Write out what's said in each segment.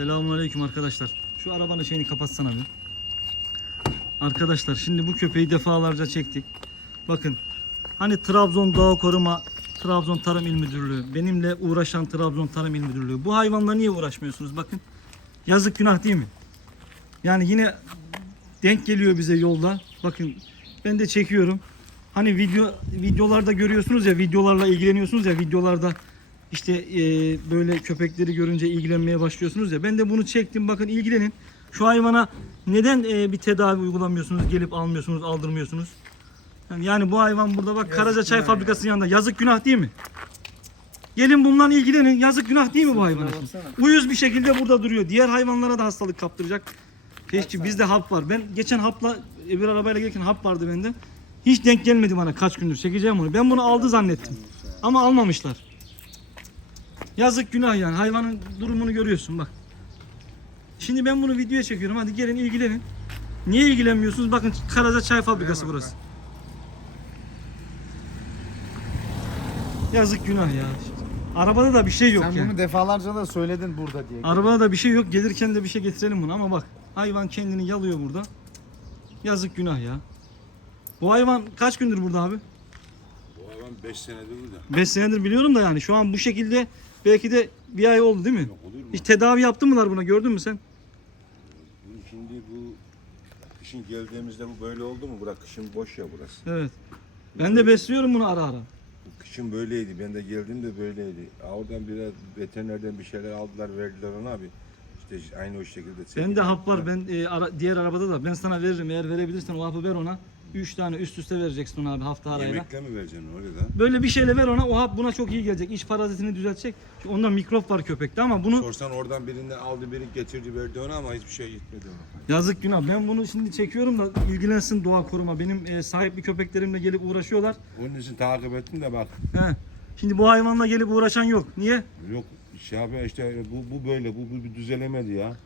Selamünaleyküm arkadaşlar. Şu arabanın şeyini kapatsana bir. Arkadaşlar şimdi bu köpeği defalarca çektik. Bakın hani Trabzon Doğa Koruma Trabzon Tarım İl Müdürlüğü benimle uğraşan Trabzon Tarım İl Müdürlüğü bu hayvanla niye uğraşmıyorsunuz bakın. Yazık günah değil mi? Yani yine denk geliyor bize yolda. Bakın ben de çekiyorum. Hani video videolarda görüyorsunuz ya videolarla ilgileniyorsunuz ya videolarda işte e, böyle köpekleri görünce ilgilenmeye başlıyorsunuz ya. Ben de bunu çektim. Bakın ilgilenin. Şu hayvana neden e, bir tedavi uygulamıyorsunuz? Gelip almıyorsunuz, aldırmıyorsunuz? Yani, yani bu hayvan burada bak Karaca Çay Fabrikası'nın yanında. Yazık günah değil mi? Gelin bundan ilgilenin. Yazık günah değil mi bu hayvana? Uyuz bir şekilde burada duruyor. Diğer hayvanlara da hastalık kaptıracak. Keşke bizde hap var. Ben geçen hapla bir arabayla gelirken hap vardı bende. Hiç denk gelmedi bana kaç gündür. Çekeceğim onu. Ben bunu aldı zannettim. Ama almamışlar. Yazık günah yani. Hayvanın durumunu görüyorsun bak. Şimdi ben bunu videoya çekiyorum. Hadi gelin ilgilenin. Niye ilgilenmiyorsunuz? Bakın Karaca Çay Fabrikası burası. Yazık günah ya. Arabada da bir şey yok Sen yani. bunu defalarca da söyledin burada diye. Arabada da bir şey yok. Gelirken de bir şey getirelim bunu ama bak. Hayvan kendini yalıyor burada. Yazık günah ya. Bu hayvan kaç gündür burada abi? Hayvan 5 senedir burada. 5 senedir biliyorum da yani şu an bu şekilde belki de bir ay oldu değil mi? Yok olur mu? Hiç tedavi yaptın mılar buna gördün mü sen? Bu şimdi bu kışın geldiğimizde bu böyle oldu mu? Bırak kışın boş ya burası. Evet. Ben de besliyorum bunu ara ara. Bu kışın böyleydi. Ben de geldiğimde böyleydi. Aa, Oradan biraz veterinerden bir şeyler aldılar verdiler ona abi. İşte aynı o şekilde. Bende hap var. Ben e, ara- diğer arabada da ben sana veririm. Eğer verebilirsen o hapı ver ona. 3 tane üst üste vereceksin ona abi hafta arayla. Yemekle mi vereceksin oraya da? Böyle bir şeyle ver ona. O hap buna çok iyi gelecek. İç parazitini düzeltecek. Çünkü onda mikrop var köpekte ama bunu Sorsan oradan birinden aldı biri getirdi verdi ona ama hiçbir şey gitmedi ona. Yazık günah. Ben bunu şimdi çekiyorum da ilgilensin doğa koruma. Benim e, sahipli köpeklerimle gelip uğraşıyorlar. Onun için takip ettim de bak. He. Şimdi bu hayvanla gelip uğraşan yok. Niye? Yok şey abi işte bu, bu böyle bu, bu düzelemedi ya.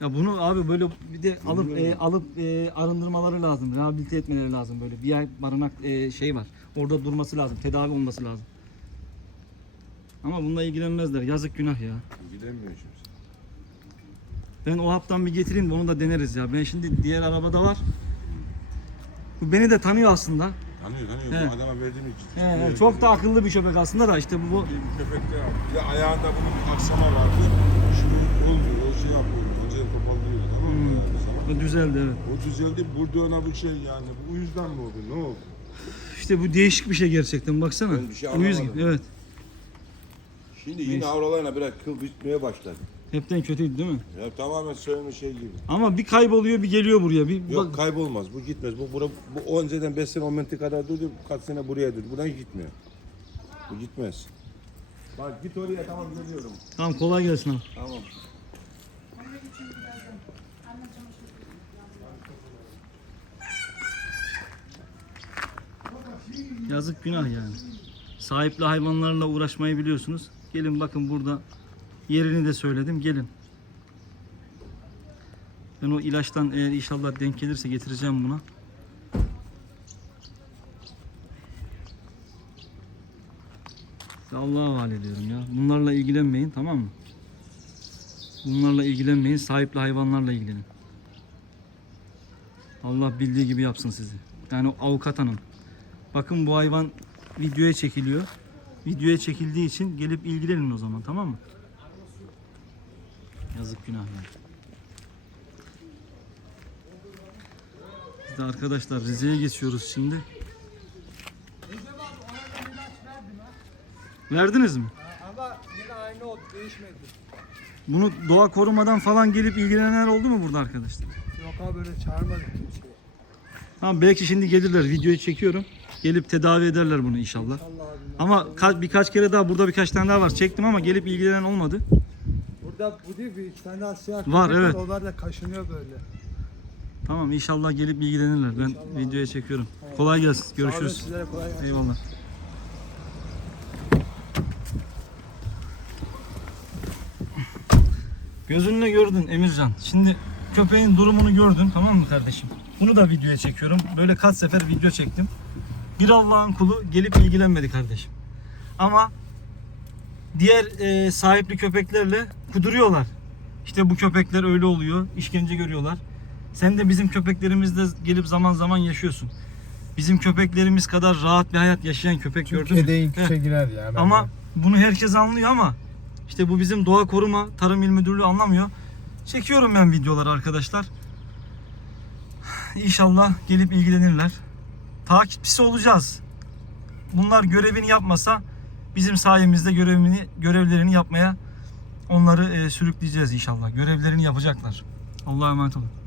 Ya bunu abi böyle bir de alıp e, alıp e, arındırmaları lazım. Rehabilite etmeleri lazım böyle. Bir ay barınak e, şey var. Orada durması lazım. Tedavi olması lazım. Ama bununla ilgilenmezler. Yazık günah ya. Gidemiyor şimdi. Ben o haptan bir getireyim de onu da deneriz ya. Ben şimdi diğer arabada var. Bu beni de tanıyor aslında. Tanıyor tanıyor. He. Bu adama verdiğim için. He, he, çok da akıllı bir köpek aslında da işte bu, bu Köpekte bir de ayağında bunun bir aksama vardı. Şimdi oldu, o şey yapıyor, önceden topallıyor tamam mı? Hmm. Yani bu düzeldi evet. O düzeldi, burada ona bu şey yani, bu yüzden mi oldu, ne oldu? İşte bu değişik bir şey gerçekten baksana. Ben bir şey Uyuz anlamadım. gibi evet. Şimdi yine avralarına biraz kıl bitmeye başladı. Hepten kötüydü değil mi? Ya tamamen söyleme şey gibi. Ama bir kayboluyor bir geliyor buraya. Bir Yok bak- kaybolmaz, bu gitmez. Bu, bura, bu önceden 5 sene o kadar durdu, kaç sene buraya durdu. Buradan gitmiyor. Bu gitmez. Bak git oraya tamam geliyorum. Tamam kolay gelsin abi. Tamam. Yazık günah yani. Sahipli hayvanlarla uğraşmayı biliyorsunuz. Gelin bakın burada yerini de söyledim. Gelin. Ben o ilaçtan eğer inşallah denk gelirse getireceğim buna. Allah'a havale ediyorum ya. Bunlarla ilgilenmeyin tamam mı? Bunlarla ilgilenmeyin. Sahipli hayvanlarla ilgilenin. Allah bildiği gibi yapsın sizi. Yani avukat hanım. Bakın bu hayvan videoya çekiliyor. Videoya çekildiği için gelip ilgilenin o zaman tamam mı? Yazık günah ya. Biz de arkadaşlar Rize'ye geçiyoruz şimdi. Verdiniz mi? Ama yine aynı oldu değişmedi. Bunu doğa korumadan falan gelip ilgilenenler oldu mu burada arkadaşlar? Yok abi böyle çağırmadık kimseyi. Tamam belki şimdi gelirler. Videoyu çekiyorum. Gelip tedavi ederler bunu inşallah. Allah abi. Ama ka- birkaç kere daha burada birkaç tane daha var. Çektim ama gelip ilgilenen olmadı. Burada bu değil bir iki tane daha siyah Var, köpek evet. Onlar da kaşınıyor böyle. Tamam inşallah gelip ilgilenirler. Ben videoya çekiyorum. Kolay gelsin. Sağ olun, Görüşürüz. Sizlere kolay gelsin. Eyvallah. Gözünle gördün Emircan. Şimdi köpeğin durumunu gördün tamam mı kardeşim? Bunu da videoya çekiyorum. Böyle kaç sefer video çektim. Bir Allah'ın kulu gelip ilgilenmedi kardeşim. Ama diğer e, sahipli köpeklerle kuduruyorlar. İşte bu köpekler öyle oluyor. işkence görüyorlar. Sen de bizim köpeklerimizle gelip zaman zaman yaşıyorsun. Bizim köpeklerimiz kadar rahat bir hayat yaşayan köpek gördün mü? Heh. girer ya. Ama bunu herkes anlıyor ama işte bu bizim doğa koruma tarım il müdürlüğü anlamıyor. Çekiyorum ben videoları arkadaşlar. İnşallah gelip ilgilenirler. Takipçisi olacağız. Bunlar görevini yapmasa bizim sayemizde görevini görevlerini yapmaya onları e, sürükleyeceğiz inşallah. Görevlerini yapacaklar. Allah'a emanet olun.